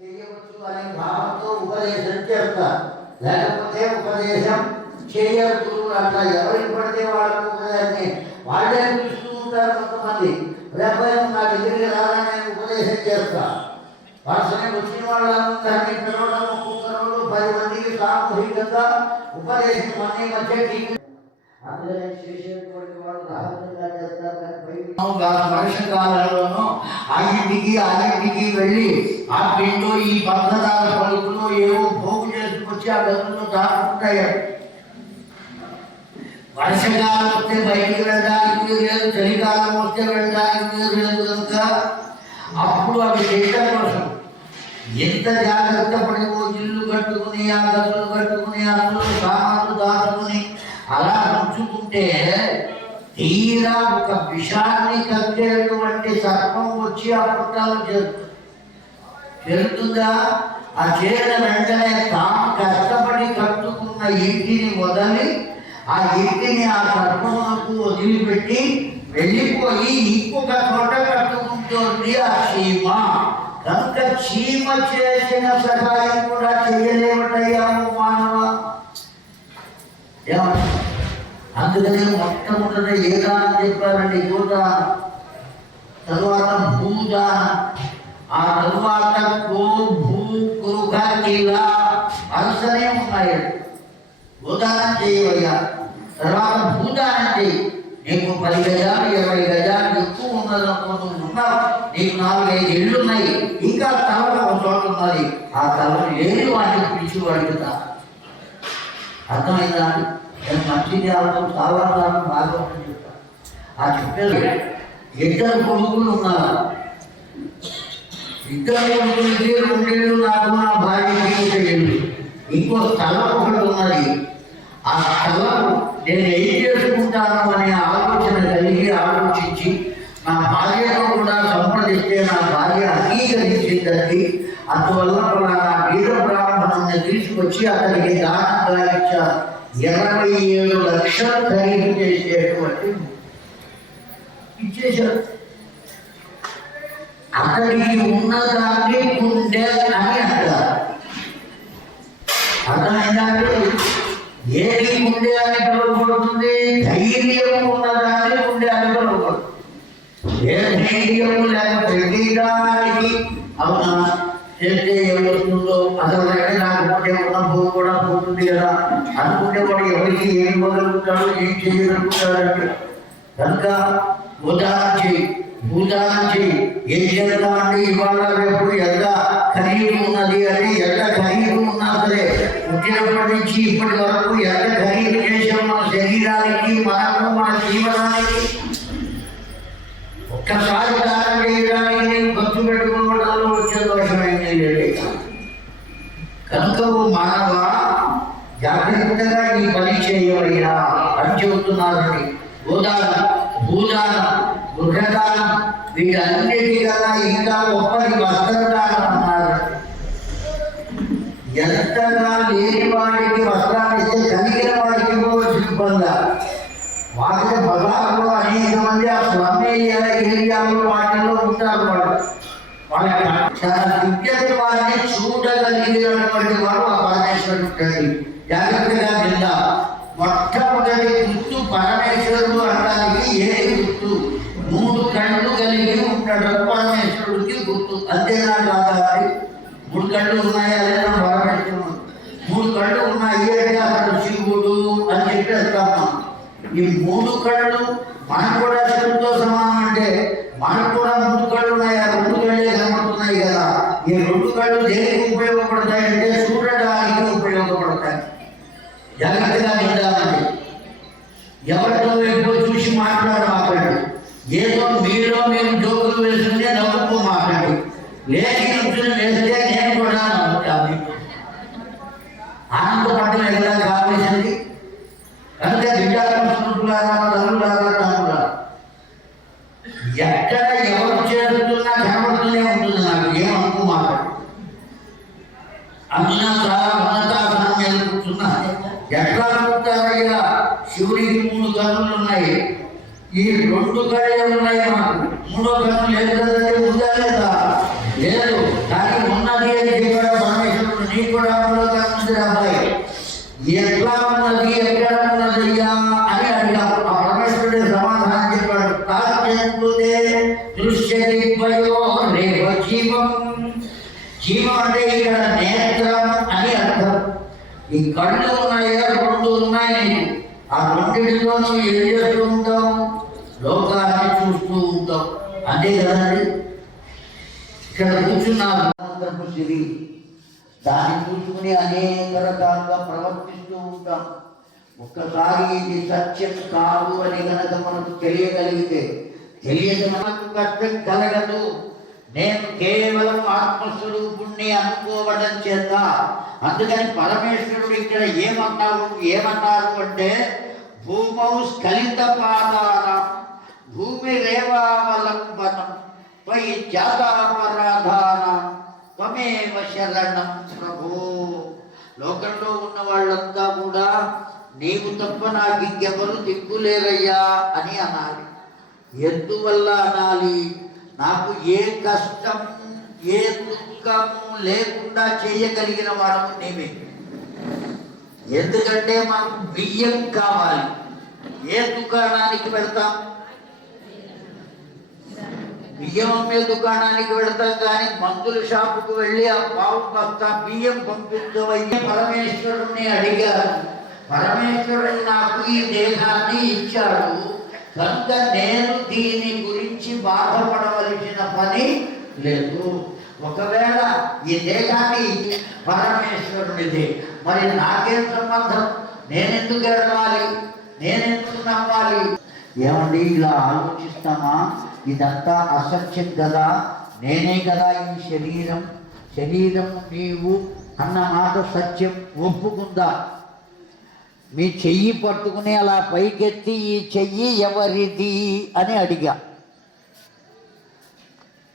చేయవచ్చు అనే భావంతో ఉపదేశం చేస్తారు లేకపోతే ఉపదేశం చేయవచ్చు అట్లా ఎవరికి పడితే వాళ్ళకు ఉపదేశాన్ని వాళ్ళే చూస్తూ ఉంటారు కొంతమంది లేకపోతే నా దగ్గరికి రాదని ఉపదేశం చేస్తా వాసన వచ్చిన వాళ్ళందరినీ పిలవడం ఒక్కొక్క పది మందికి సామూహికంగా ఉపదేశం అన్ని మధ్య టీవీ అందుకనే చేసేటువంటి వాళ్ళు రహస్యంగా కానీ కాలంలోనూ వర్షకాలంలోనూ ఆ వెళ్ళి ఆ పిండిలో ఈ పద్ధతాల పలుకులు ఏవో పోగు చేసుకొచ్చి ఆ గదుల్లో దాచుకుంటాయి వర్షకాలం వస్తే బయటికి వెళ్ళడానికి లేదు చలికాలం వస్తే వెళ్ళడానికి లేదు కనుక అప్పుడు అవి చేయటం కోసం ఎంత జాగ్రత్త పడిపో ఇల్లు కట్టుకుని ఆ గదులు కట్టుకుని అందులో సామాన్లు దాచుకుని అలా ఉంచుకుంటే తీరా ఒక విషాన్ని కట్టేటువంటి సర్పం వచ్చి ఆ పుట్టాలు చేరుతుంది. చేరుతుందా? ఆ చేరిన వెంటనే తాము కష్టపడి కట్టుకున్న ఇంటిని వదలి ఆ ఇంటిని ఆ సర్పములకు వదిలిపెట్టి వెళ్ళిపోయి ఇంకొక చోట కట్టుకుంటోంది ఆ చీమ. కనుక చీమ చేసిన సహాయం కూడా చేయలేమటయ్యాము మానవ. ఏమంటారు? అందుకనే మొట్టమొదట ఏదా అని చెప్పారండి భూదానం తరువాత భూదానం. ఆ తరువాత కో భూ గృహ ఇలా వరుసనే ఉన్నాయి భూదానం చేయవయ్యా. తర్వాత భూదానం నీకు పది గజాలు ఇరవై గజాలు ఎక్కువ ఉన్నదనుకో నువ్వు ఉన్నావు. నీకు నాలుగైదు ఇళ్ళు ఉన్నాయి. ఇంకా తలవ ఒక చోట ఉన్నది ఆ తలవ లేని వాటిని పిలిచి అడుగుతా అర్థమైందా? నేను మంచి దేవతలు సాధారణ బాగా ఉంటుంది చెప్తా ఆ చెప్పేది ఇద్దరు కొడుకులు ఉన్నారు. ఇద్దరు కొడుకులకి రెండేళ్ళు నాకు నా భార్యకి ఒక ఇంకో స్థలం ఒకటి ఉన్నది. ఆ స్థలం నేను ఏం చేసుకుంటాను అనే ఆలోచన కలిగి ఆలోచించి నా భార్యతో కూడా సంప్రదిస్తే నా భార్య అంగీకరించిందండి. అందువల్ల నా వీర బ్రాహ్మణుని తీసుకొచ్చి అతనికి దానంగా ఇచ్చారు ఇరవై ఏడు లక్షల ఖరీదు చేసేటువంటి ఇచ్చేశారు అక్కడికి ఉన్నదాన్ని గుండె అని అంటారు. అర్థమైందంటే ఏది గుండె అని పిలువబడుతుంది? ధైర్యం ఉన్నదాన్ని గుండె అని పిలువబడుతుంది. ఏ ధైర్యం లేక ప్రతిదానికి అవునా? చేస్తే ఏమవుతుందో అసలు నాకు పోతే ఉన్న ఉంది కదా. అనుకుంటే వాడు ఎవరికి ఏం ఇవ్వగలుగుతాడు ఏం చేయగలుగుతాడంటే కనుక ఉదాహరించి ఉదాహరించి ఏం చేద్దామంటే ఇవాళ రేపు ఎంత ఖరీదు ఉన్నది అని ఎంత ఖరీదు ఉన్నా సరే పుట్టినప్పటి నుంచి ఇప్పటి వరకు ఎంత ఖరీదు చేసాం మన శరీరానికి మనకు మన జీవనానికి? ఒక్కసారి దానం చేయడానికి నేను ఖర్చు పెట్టుకోవడంలో వచ్చే దోషమైంది లేదు కనుక మానవ జాగ్రత్తగా ఈ పని చేయవయ్యా అని చెబుతున్నారని గోదానం భూదానం గృహదానం వీటన్నిటికన్నా ఇంకా గొప్పది వస్త్రదానం అన్నారు. ఎంతగా లేని వాడికి వస్త్రాన్ని ఇస్తే కలిగిన వాడికి ఇవ్వవలసిన ఇబ్బంది వాటి బజార్లో అనేక మంది ఆ స్వామి ఏరియాలో వాటిలో ఉంటారు వాళ్ళు. వాళ్ళకి చాలా దివ్యత్వాన్ని చూడగలిగినటువంటి వాడు ఆ పరమేశ్వరుడు ఉంటాడు. జాగ్రత్తగా విందాం. మొట్టమొదటి గుర్తు పరమేశ్వరుడు అనడానికి ఏ గుర్తు? మూడు కళ్ళు కలిగి ఉంటాడు పరమేశ్వరుడికి గుర్తు. అంతేనా కాదా మరి? మూడు కళ్ళు ఉన్నాయా లేదా? పరమేశ్వరుడు మూడు కళ్ళు ఉన్నాయి అంటే అతడు శివుడు అని చెప్పి చెప్పేస్తాము ఈ మూడు కళ్ళు మనకు కూడా శివుడితో సమానం అంటే మనకు కూడా మూడు కళ్ళు ఉన్నాయా? రెండు కళ్ళే కనబడుతున్నాయి కదా. ఈ రెండు కళ్ళు దేని ఉపయోగపడతాయి అంటే చూడడానికి ఉపయోగపడతాయి జాగ్రత్తగా విందామండి ఎవరితో ఎక్కువ చూసి మాట్లాడమాకండి ఏదో మీలో మేము జోకులు వేసుకుంటే నవ్వుకో మాకండి లేచి నుంచుని వేస్తే నేను కూడా నవ్వుతాను ఆనందపడటం ఎలా కావలసింది కనుక విద్యాసంస్కృతులారా తల్లులారా తమ్ములారా ఎక్కడ ఎవరు చేస్తున్నా కనబడుతూనే ఉంటుంది నాకు ఏమనుకో మాట అందున ఉన్నతాసనం మీద కూర్చున్నా ఎట్లా కూర్చుంటారయ్యా శివుడికి మూడు కన్నులు ఉన్నాయి ఈ రెండు కళ్ళు ఉన్నాయి మాకు. మూడో కన్ను లేదు కదా ఉందా లేదా? లేదు. కానీ ఉన్నది అని నీ కూడా అందులో కనుంది అబ్బాయి ఎట్లా ఉన్నది ఎక్కడ ఉన్నదయ్యా అని అడిగాం ఆ పరమేశ్వరుడి సమాధానం చెప్పాడు తాత్యంకుదే దృశ్యతి ద్వయో రేవ జీవం జీవం అంటే ఇక్కడ నేత్రం అని అర్థం. ఈ కళ్ళు ఉన్నాయా రెండు ఉన్నాయి ఆ రెండింటిలో నువ్వు ఏం చేస్తూ ఉంటావు? లోకాన్ని చూస్తూ ఉంటావు. అంతే కదండి? ఇక్కడ కూర్చున్నారు సిరి. దాన్ని చూసుకుని అనేక రకాలుగా ప్రవర్తిస్తూ ఉంటాం. ఒక్కసారి ఇది సత్యం కాదు అని కనుక మనకు తెలియగలిగితే తెలియదు మనకు కష్టం కలగదు. నేను కేవలం ఆత్మస్వరూపుణ్ణి అనుకోవడం చేత అందుకని పరమేశ్వరుడు ఇక్కడ ఏమంటావు ఏమన్నారు అంటే భూమౌ స్ఖలిత పాదానం భూమి రేవావలంబనం పై జాతాపరాధానం త్వమేవ శరణం ప్రభో. లోకంలో ఉన్న వాళ్ళంతా కూడా నీవు తప్ప నాకు ఇంకెవరు దిక్కులేరయ్యా అని అనాలి. ఎందువల్ల అనాలి? నాకు ఏ కష్టం ఏ దుఃఖము లేకుండా చేయగలిగిన వాడము నీవే. ఎందుకంటే మాకు బియ్యం కావాలి. ఏ దుకాణానికి వెళ్తాం? బియ్యం అమ్మే దుకాణానికి వెళ్తాం కానీ మందుల షాపుకు వెళ్ళి ఆ పావు బస్తా బియ్యం పంపించవయ్య పరమేశ్వరుణ్ణి అడిగారు. పరమేశ్వరుడు నాకు ఈ దేహాన్ని ఇచ్చాడు. కనుక నేను దీని గురించి బాధపడవలసిన పని లేదు. ఒకవేళ ఈ దేహాన్ని పరమేశ్వరునిది మరి నాకేం సంబంధం? నేనెందుకు ఎడవాలి నేనెందుకు నమ్మాలి ఏమండి ఇలా ఆలోచిస్తామా? ఇదంతా అసత్యం కదా? నేనే కదా ఈ శరీరం? శరీరం నీవు అన్న మాట సత్యం ఒప్పుకుందా? మీ చెయ్యి పట్టుకుని అలా పైకెత్తి ఈ చెయ్యి ఎవరిది? అని అడిగా.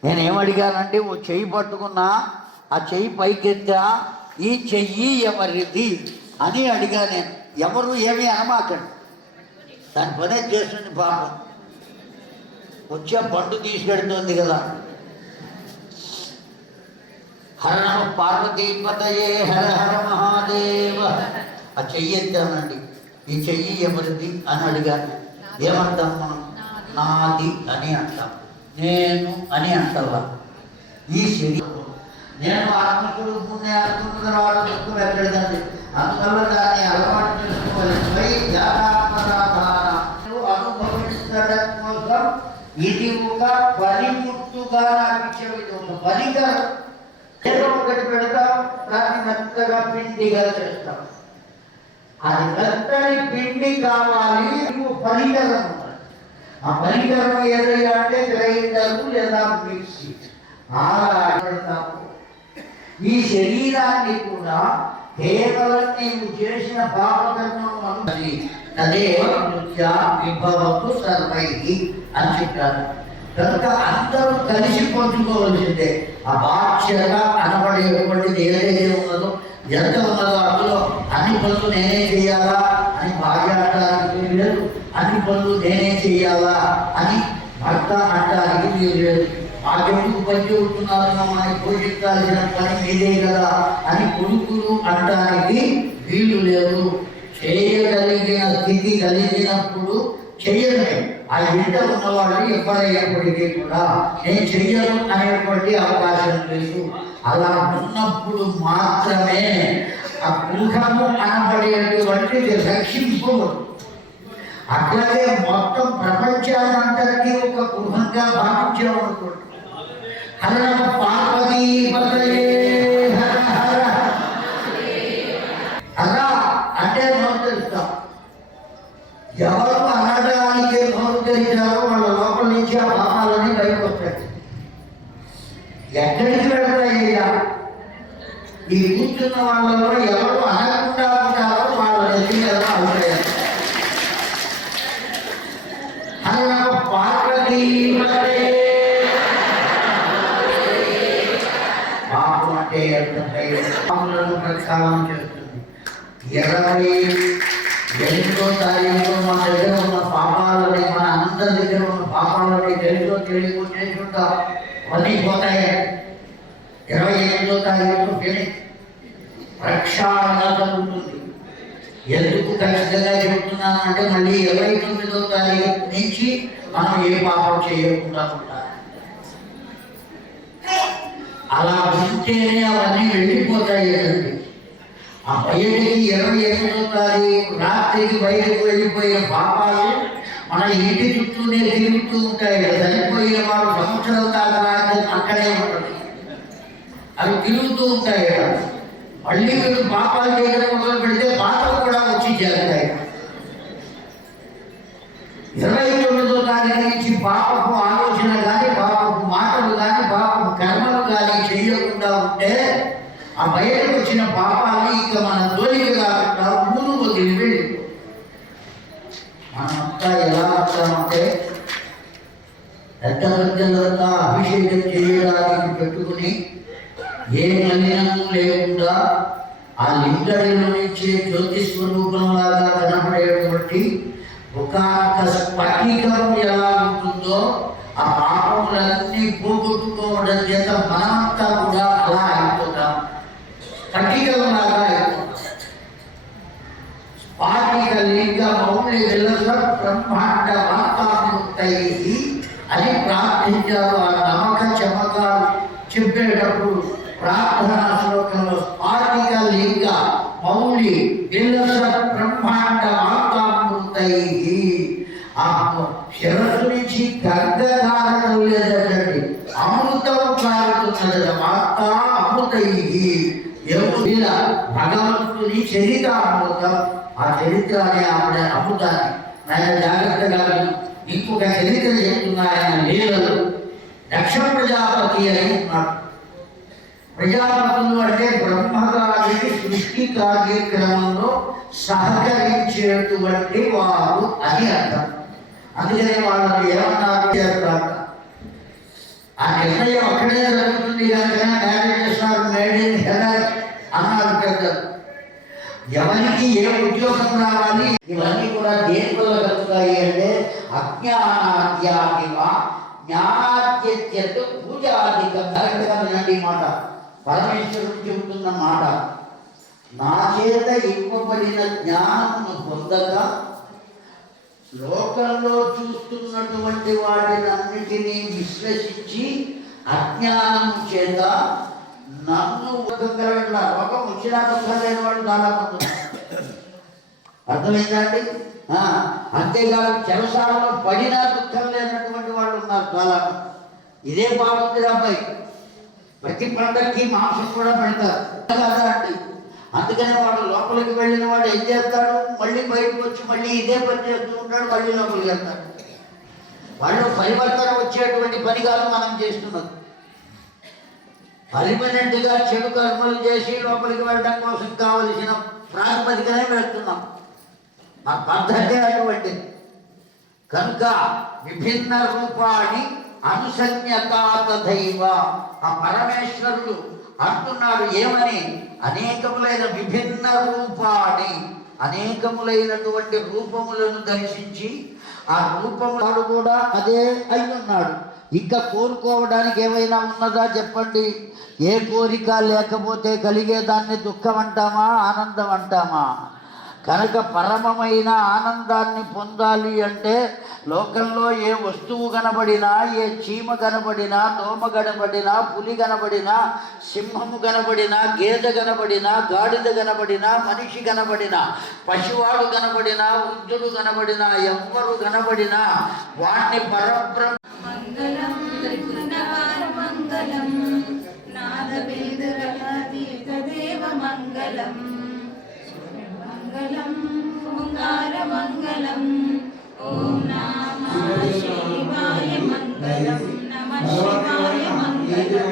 నేనేం అడిగానంటే ఓ చెయ్యి పట్టుకున్నా ఆ చెయ్యి పైకెత్తా ఈ చెయ్యి ఎవరిది? అని అడిగా నేను. ఎవరు? ఏమీ? అనమాకండి దాని పనే చేస్తుంది పాపం. వచ్చే పండు తీసుకెడుతుంది కదా. హర నమ పార్వతీపతయే హర హర మహాదేవ. ఆ చెయ్యి ఎత్తానండి. ఈ చెయ్యి ఎవరిది? అని అడిగాను. ఏమంటాం మనం? నాది అని అంటాం. నేను అని అంటవా? ఈ శరీరం నేను ఆత్మస్వరూపుణ్ణి అనుకుంటున్న వాడు దుఃఖం ఎక్కడదండి అందువల్ల దాన్ని అలవాటు చేసుకోవాలి. అనుభవించడం కోసం ఇది ఒక పనిముట్టుగా నాకు ఇచ్చేది ఒక పరికరం ఏదో ఒకటి పెడతాం దాన్ని మెత్తగా పిండిగా చేస్తాం. అది మెత్తని పిండి కావాలి నువ్వు పరికరం ఆ భయంకరం ఏదైనా అంటే గ్రైండర్ లేదా మిక్సీ అలా ఈ శరీరాన్ని కూడా కేవలం నీవు చేసిన పాపకర్మం అనుమతి. అదే నృత్య విభవతు సర్వై అని చెప్పారు. కనుక అందరూ కలిసి పంచుకోవాల్సిందే. ఆ బాధ్యత అనబడేటువంటిది ఏదైతే ఉన్నదో ఎంత ఉన్నదో అందులో అన్ని పనులు నేనే చేయాలా అని భార్య అంటానికి లేదు. అన్ని పనులు నేనే చేయాలా అని భర్త అంటానికి వీలు లేదు. పనిచేస్తున్నారు మమ్మల్ని పోషించాల్సిన పని మీదే కదా అని కొడుకులు అంటానికి వీలు లేదు. చేయగలిగిన స్థితి కలిగినప్పుడు చెయ్యడమే. ఆ ఇంట ఉన్నవాళ్ళు ఎప్పుడైనప్పటికీ కూడా నేను చెయ్యను అనేటువంటి అవకాశం లేదు. అలా ఉన్నప్పుడు మాత్రమే ఆ గృహము అనబడేటువంటిది రక్షింపబడు అట్లాగే మొత్తం ప్రపంచానంతటికీ ఒక గృహంగా భావించామనుకోండి హర పార్వతీ అలా అంటే మనం తెలుస్తాం. ఎవరు అనడానికి నోరు తెరిచారో వాళ్ళ లోపల నుంచి ఆ పాపాలని బయటకు వస్తాయి. ఎక్కడికి వెళ్తాయ్యా? ఈ కూర్చున్న వాళ్ళలో ఎవరు పాపం అంటే ప్రక్షాళన చేస్తుంది ఇరవై ఎనిమిదో తారీఖు మన దగ్గర ఉన్న పాపాలని మన అందరి దగ్గర ఉన్న పాపాలని తెలుసో తెలియకో చేసుకుంటాం అవన్నీ పోతాయి ఇరవై ఎనిమిదో తారీఖు ప్రక్షాళన జరుగుతుంది ఎందుకు ఖచ్చితంగా చెబుతున్నాను అంటే మళ్ళీ ఇరవై తొమ్మిదో తారీఖు నుంచి మనం ఏ పాపం చేయకుండా ఉంటాం? అలా ఉంటేనే అవన్నీ వెళ్ళిపోతాయి కదండి ఆ బయటికి ఇరవై ఎనిమిదో రాత్రికి బయటకు వెళ్ళిపోయే పాపాలు మన ఇంటి చుట్టూనే తిరుగుతూ ఉంటాయి కదా. చనిపోయిన వాడు సంవత్సరం దాకా అక్కడే ఉంటుంది అవి తిరుగుతూ ఉంటాయి మళ్ళీ మీరు పాపాలు చేయడం మొదలు పెడితే పాపలు కూడా వచ్చి చేరుతాయి. ఇరవై తొమ్మిదో తారీఖు నుంచి పాపపు ఆమె కానీ పాపపు మాటలు కానీ పాపపు కర్మలు కానీ చేయకుండా ఉంటే ఆ బయటకు వచ్చిన పాపాలు ఇక మన జోలికి కాకుండా ఊరు వదిలి వెళ్ళి మనమంతా ఎలా అంటామంటే పెద్ద పెద్దలంతా అభిషేకం చేయడానికి పెట్టుకుని ఏ మలినం లేకుండా ఆ లింగడిలో నుంచి జ్యోతి స్వరూపంలాగా కనపడేటువంటి ఒకనొక స్ఫటికం ఎలా ఉంటుందో ఆ పాపములన్నీ పోగొట్టుకోవడం చేత మనం కూడా అలా అయిపోతాం స్ఫటికంలాగా అయిపోతాం స్ఫాటిక లింగ మౌలి విలస బ్రహ్మాండ వాతాముక్తై అని ప్రార్థించారు ఆ నమ్మక చమకాలు చెప్పేటప్పుడు సాధనా శ్లోకంలో ఆర్టికల్ ఇంకా మౌలి విలస బ్రహ్మాండ వాతాముక్తై ఆ శిరస్సు నుంచి గర్గధారణ లేదండి అమృతం కారుతున్నది వార్త అమృతై ఎవరు భగవంతుని చరిత్ర అమృతం. ఆ చరిత్ర అనే ఆవిడ అమృతాన్ని. ఆయన జాగ్రత్తగా ఇంకొక చరిత్ర చెప్తున్నా ఆయన లీలలు. దక్ష ప్రజాపతి అని ఉన్నాడు ప్రజాపతులు అంటే బ్రహ్మగారికి సృష్టి కార్యక్రమంలో సహకరించేటువంటి వారు అని అర్థం. అందుకనే వాళ్ళని ఏమన్నారు చేస్తారు ఆ నిర్ణయం అక్కడే జరుగుతుంది కనుక మ్యారేజ్ చేస్తారు మేడ్ ఇన్ హెవెన్ అన్నారు పెద్దలు. ఎవరికి ఏ ఉద్యోగం రావాలి ఇవన్నీ కూడా దేని వల్ల కలుగుతాయి అంటే అజ్ఞానాద్యాదివా జ్ఞానాద్యత్యత్తు పూజాధికం. కరెక్ట్గా వినండి మాట. పరమేశ్వరుడు చెబుతున్న మాట నా చేత ఇవ్వబడిన జ్ఞానమును పొందక లోకంలో చూస్తున్నటువంటి వాటినన్నిటినీ విశ్లేషించి అజ్ఞానం చేత నన్ను ఉదగలట్ల రోగం వచ్చినా దుఃఖం లేని వాళ్ళు చాలామంది అర్థమైందండి? అంతేకాదు చెరసాలలో పడినా దుఃఖం లేనటువంటి వాళ్ళు ఉన్నారు చాలా ఇదే బాగుంది అబ్బాయి. ప్రతి పండగకి మాంసం కూడా పెడతారు. కదా. అండి అందుకనే వాడు లోపలికి వెళ్ళిన వాడు ఏం చేస్తాడు? మళ్ళీ బయటకు వచ్చి మళ్ళీ ఇదే పని చేస్తూ ఉంటాడు మళ్ళీ లోపలికి వెళ్తాడు. వాళ్ళు పరివర్తన వచ్చేటువంటి పని కాదు మనం చేస్తున్నది. పర్మనెంట్గా చెడు కర్మలు చేసి లోపలికి వెళ్ళడం కోసం కావలసిన ప్రాతిపదికనే వెళ్తున్నాం. మా పద్ధతే అటువంటిది. కనుక విభిన్న రూపాన్ని అనుసన్యతాతథైవ. ఆ పరమేశ్వరుడు అంటున్నాడు ఏమని? అనేకములైన విభిన్న రూపాన్ని అనేకములైనటువంటి రూపములను దర్శించి ఆ రూపములు కూడా అదే అయి ఉన్నాడు ఇంకా కోరుకోవడానికి ఏమైనా ఉన్నదా చెప్పండి? ఏ కోరిక లేకపోతే కలిగేదాన్ని దుఃఖం అంటామా ఆనందం అంటామా కనుక పరమమైన ఆనందాన్ని పొందాలి అంటే లోకంలో ఏ వస్తువు కనబడినా ఏ చీమ కనబడినా దోమ కనబడినా పులి కనబడినా సింహము కనబడినా గేదె కనబడినా గాడిద కనబడినా మనిషి కనబడినా పశువాడు కనబడినా వృద్ధుడు కనబడినా ఎవ్వరు కనబడినా వాణ్ణి పరబ్రహ్మ మంగళం. మంగళం నాదవేదరతీతదేవ మంగళం ఓం నమ శివాయ మంగళం నమ శివాయ మంగళం